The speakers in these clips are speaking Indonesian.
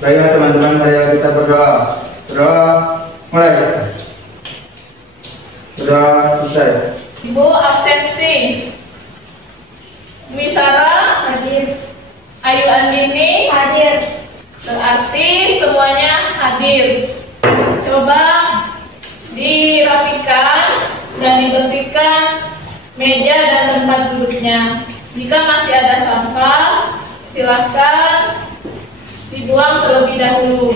Baiklah teman-teman, mari kita berdoa. Berdoa mulai. Berdoa selesai. Ibu absensi. Misara Hadir. Ayu Andini Hadir. berarti semuanya hadir. Coba dirapikan dan dibersihkan meja dan tempat duduknya. Jika masih ada sampah, silahkan dibuang terlebih dahulu.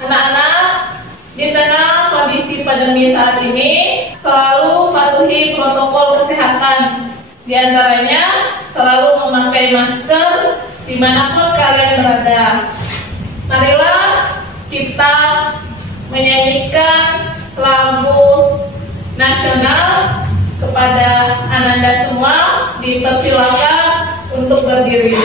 Anak-anak, di tengah kondisi pandemi saat ini, selalu patuhi protokol kesehatan. Di antaranya, selalu memakai masker dimanapun kalian berada. Marilah kita menyanyikan lagu nasional. Kepada Ananda semua, dipersilakan untuk berdiri.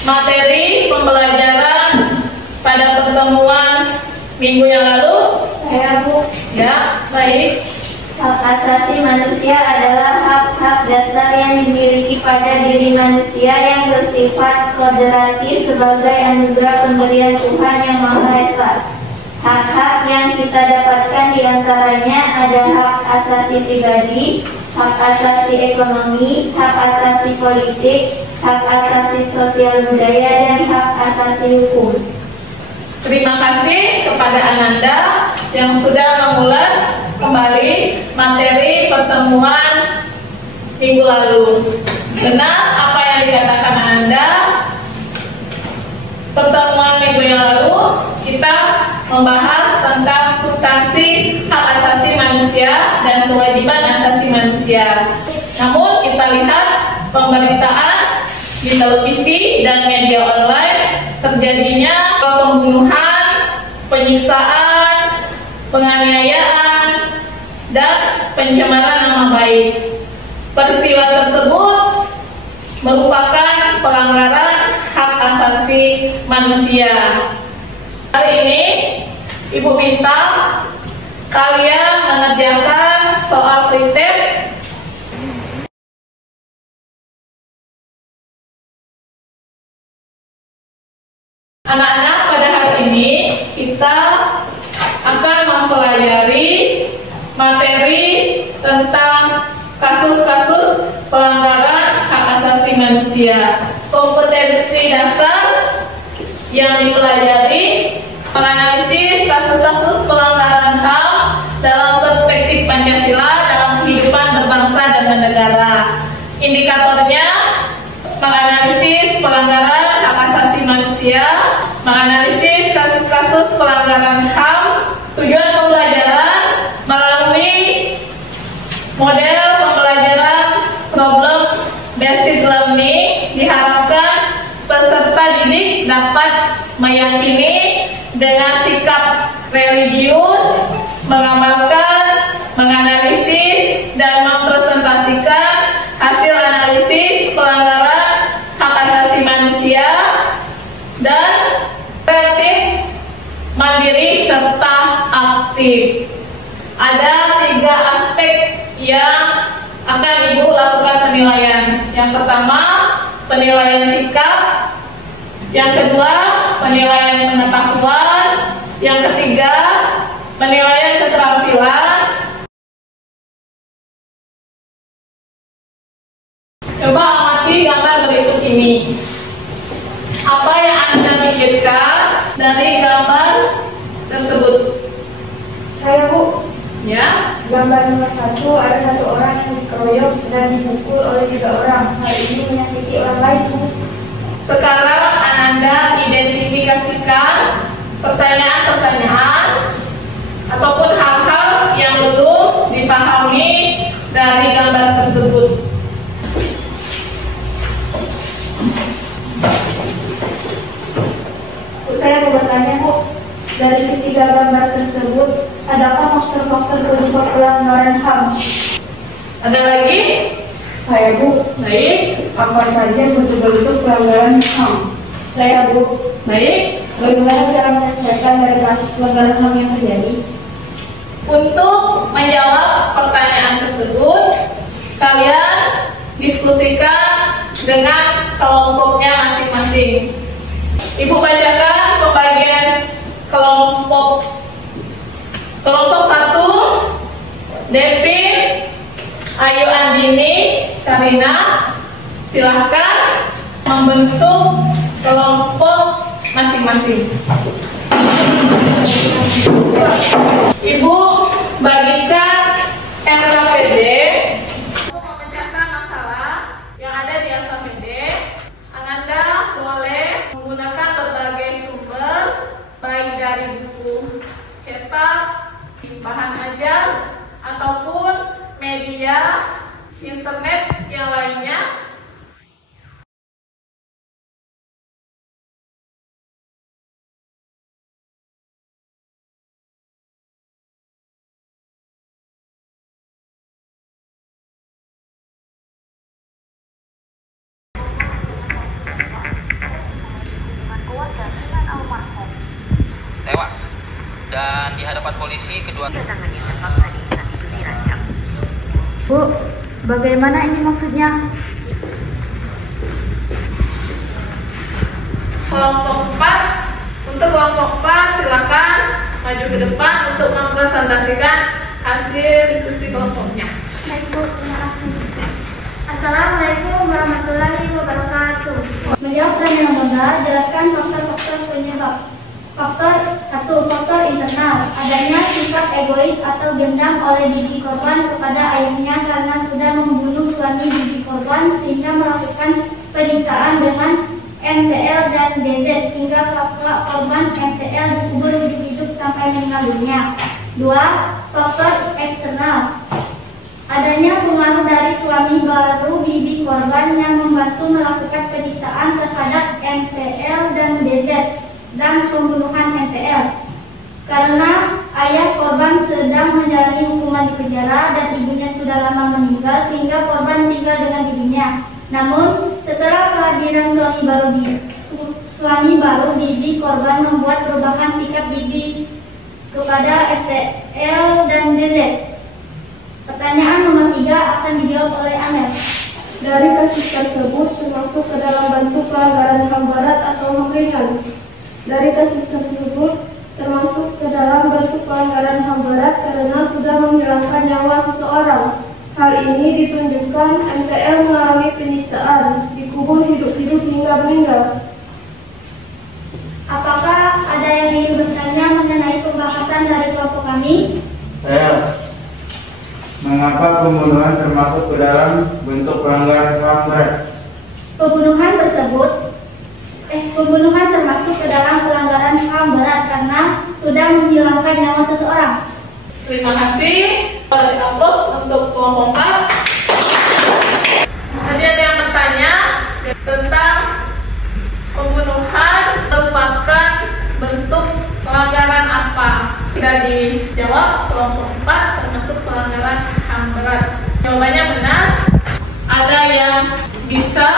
Materi pembelajaran pada pertemuan minggu yang lalu? Saya, Bu. Ya, baik. Hak asasi manusia adalah hak-hak dasar yang dimiliki pada diri manusia yang bersifat kodrati sebagai anugerah pemberian Tuhan Yang Maha Esa. Hak-hak yang kita dapatkan diantaranya ada hak asasi pribadi, hak asasi ekonomi, hak asasi politik, hak asasi sosial budaya, dan hak asasi hukum. Terima kasih kepada Ananda yang sudah mengulas kembali materi pertemuan minggu lalu. Benar apa yang dikatakan Ananda? Pertemuan minggu yang lalu kita membahas tentang substansi hak asasi manusia dan kewajiban asasi manusia. Namun kita lihat pemberitaan di televisi dan media online terjadinya pembunuhan, penyiksaan, penganiayaan, dan pencemaran nama baik. Peristiwa tersebut merupakan pelanggaran hak asasi manusia. Hari ini Ibu minta kalian mengerjakan soal pretest. Anak-anak, pada hari ini kita akan mempelajari materi tentang kasus-kasus pelanggaran hak asasi manusia. Kompetensi dasar yang dipelajari menganalisis kasus-kasus pelanggaran HAM dalam perspektif Pancasila dalam kehidupan berbangsa dan bernegara. Indikatornya menganalisis pelanggaran hak asasi manusia, menganalisis kasus-kasus pelanggaran HAM. Tujuan pembelajaran melalui model pembelajaran problem based learning diharapkan peserta didik dapat meyakini dengan sikap religius, mengamalkan, menganalisis, dan mempresentasikan hasil analisis pelanggaran hak asasi manusia dan kreatif, mandiri, serta aktif. Ada 3 aspek yang akan Ibu lakukan penilaian. Yang pertama, penilaian sikap. Yang kedua, penilaian pengetahuan. Yang ketiga, penilaian keterampilan. Coba amati gambar berikut ini. Apa yang Anda pikirkan dari gambar tersebut? Saya, Bu. Ya, Gambar nomor 1 ada 1 orang yang dikeroyok dan dipukul oleh 3 orang. Hal ini menyakiti orang lain, Bu. sekarang Anda identifikasikan pertanyaan-pertanyaan ataupun hal-hal yang belum dipahami dari gambar tersebut. Adakah faktor-faktor penyebab pelanggaran HAM? Ada lagi? Saya, Bu. Baik. Apa saja bentuk-bentuk pelanggaran HAM? Saya, Bu. Baik. Bagaimana cara menyelesaikan dari kasus pelanggaran HAM yang terjadi? Untuk menjawab pertanyaan tersebut, kalian diskusikan dengan kelompoknya masing-masing. Ibu bacakan pembagian kelompok. Kelompok 1, Devin, Ayu Andini, Karina, silahkan membentuk kelompok masing-masing. Ibu bagikan LKPD untuk memecahkan masalah yang ada di LKPD. Anda boleh menggunakan berbagai sumber, baik dari buku cetak, bahan ajar, ataupun media internet yang lainnya. Tewas dan di hadapan polisi kedua Tangannya terpaksa diikat di besi rancang. Bu, bagaimana ini maksudnya? Kelompok 4, untuk kelompok 4 silakan maju ke depan untuk mempresentasikan hasil diskusi kelompoknya. Baik, Bu, terima kasih. Assalamualaikum warahmatullahi wabarakatuh. Menjawab pertanyaan yang benar, jelaskan faktor-faktor penyebab. Faktor 1. Faktor internal. Adanya sifat egois atau dendam oleh bibi korban kepada ayahnya karena sudah membunuh suami bibi korban sehingga melakukan penyiksaan dengan MTL dan DZ hingga kakak korban MTL dikubur hidup-hidup sampai meninggal dunia. 2. Faktor eksternal. Adanya pengaruh dari suami baru bibi korban yang membantu melakukan penyiksaan terhadap MTL dan DZ dan pembunuhan MTL. Karena ayah korban sedang menjalani hukuman di penjara dan ibunya sudah lama meninggal sehingga korban tinggal dengan bibinya. Namun setelah kehadiran suami baru bibi korban membuat perubahan sikap bibi kepada MTL dan DZ. Pertanyaan nomor 3 akan dijawab oleh Amel. Dari kasus tersebut termasuk ke dalam bentuk pelanggaran HAM berat atau HAM ringan. Dari kasus tersebut termasuk ke dalam bentuk pelanggaran HAM berat karena sudah menghilangkan nyawa seseorang. Hal ini ditunjukkan MTL mengalami penyiksaan, dikubur hidup-hidup hingga meninggal. Apakah ada yang ingin bertanya mengenai pembahasan dari kelompok kami? Saya. Mengapa pembunuhan termasuk ke dalam bentuk pelanggaran HAM berat? Pembunuhan termasuk ke dalam pelanggaran HAM berat karena sudah menghilangkan nyawa seseorang. Terima kasih. Dari Apos untuk kelompok 4. Masih ada yang bertanya tentang pembunuhan merupakan bentuk pelanggaran apa? Tidak dijawab. Kelompok 4 termasuk pelanggaran HAM berat. Jawabannya benar. Ada yang bisa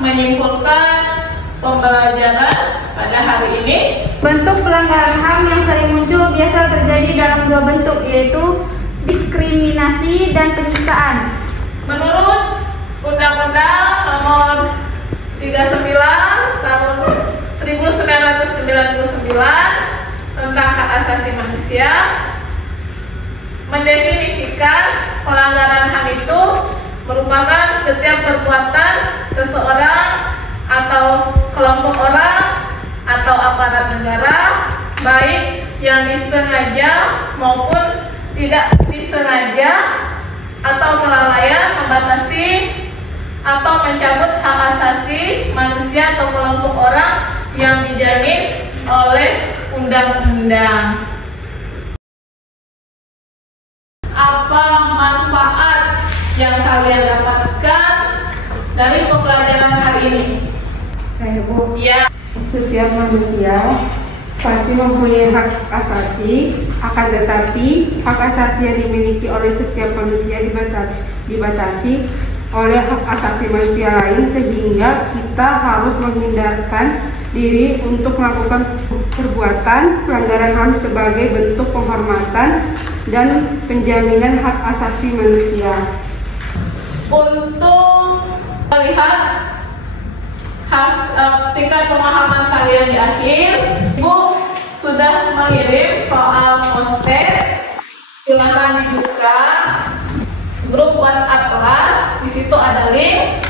menyimpulkan pembelajaran pada hari ini. Bentuk pelanggaran HAM yang sering muncul biasa terjadi dalam dua bentuk, yaitu diskriminasi dan penyiksaan. Menurut Undang-Undang Nomor 39 Tahun 1999 tentang Hak Asasi Manusia, mendefinisikan pelanggaran HAM itu merupakan setiap perbuatan seseorang atau kelompok orang atau aparat negara, baik yang disengaja maupun tidak disengaja, atau kelalaian membatasi atau mencabut hak asasi manusia atau kelompok orang yang dijamin oleh undang-undang. Apa manfaat yang kalian dapatkan dari pembelajaran hari ini? Saya, Bu, Ya, setiap manusia pasti mempunyai hak asasi, akan tetapi hak asasi yang dimiliki oleh setiap manusia dibatasi oleh hak asasi manusia lain, sehingga kita harus menghindarkan diri untuk melakukan perbuatan pelanggaran HAM sebagai bentuk penghormatan dan penjaminan hak asasi manusia. Untuk melihat tingkat pemahaman kalian di akhir, Ibu sudah mengirim soal post-test. Silakan dibuka grup WhatsApp kelas. Di situ ada link.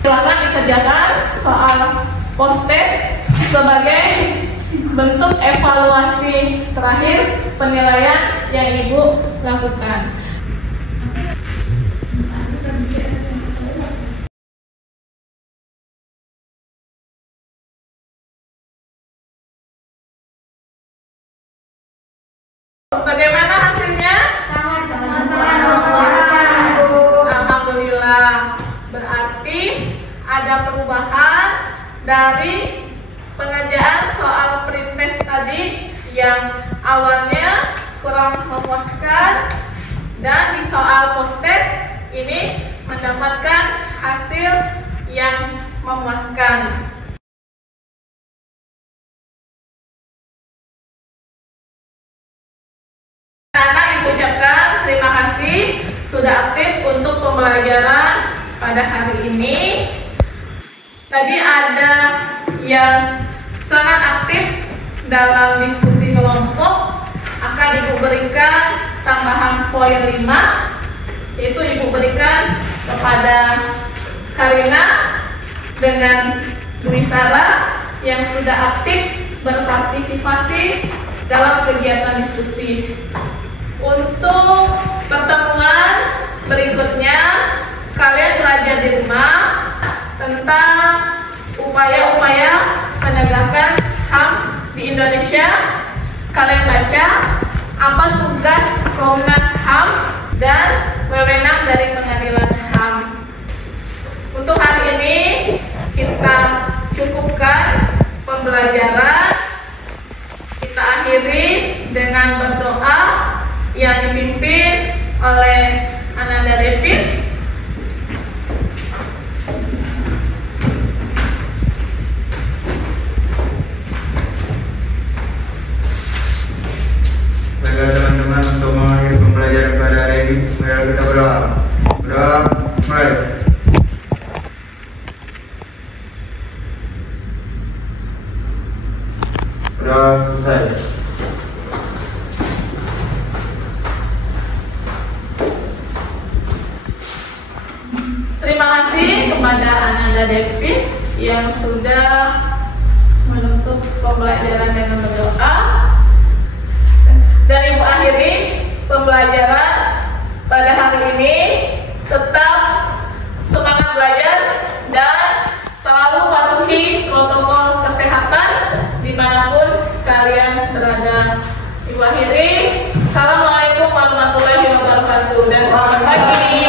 Silakan dikerjakan soal post-test sebagai bentuk evaluasi terakhir penilaian yang Ibu lakukan. Bagaimana hasilnya? Alhamdulillah. Berarti ada perubahan dari pengerjaan soal pretest tadi yang awalnya kurang memuaskan, dan di soal post-test ini mendapatkan hasil yang memuaskan. Ibu ucapkan terima kasih sudah aktif untuk pembelajaran pada hari ini. Tadi ada yang sangat aktif dalam diskusi kelompok, akan Ibu berikan tambahan poin 5, yaitu Ibu berikan kepada Karina dengan Dwi Sarah yang sudah aktif berpartisipasi dalam kegiatan diskusi. Untuk pertemuan berikutnya, kalian belajar di rumah tentang upaya-upaya penegakan HAM di Indonesia. Kalian baca apa tugas Komnas HAM dan wewenang dari Pengadilan HAM. Untuk hari ini kita cukupkan pembelajaran. Kita akhiri dengan berdoa yang dipimpin oleh Ananda David. Baiklah teman-teman, untuk mengakhiri pembelajaran pada hari ini, mari kita berdoa. Berdoa, mulai. Berdoa selesai. Terima kasih kepada Ananda David yang sudah menutup pembelajaran dengan berdoa. Dan Ibu akhiri pembelajaran pada hari ini. Tetap semangat belajar dan selalu patuhi protokol kesehatan dimanapun kalian berada. Ibu akhiri. Assalamualaikum warahmatullahi wabarakatuh dan selamat pagi.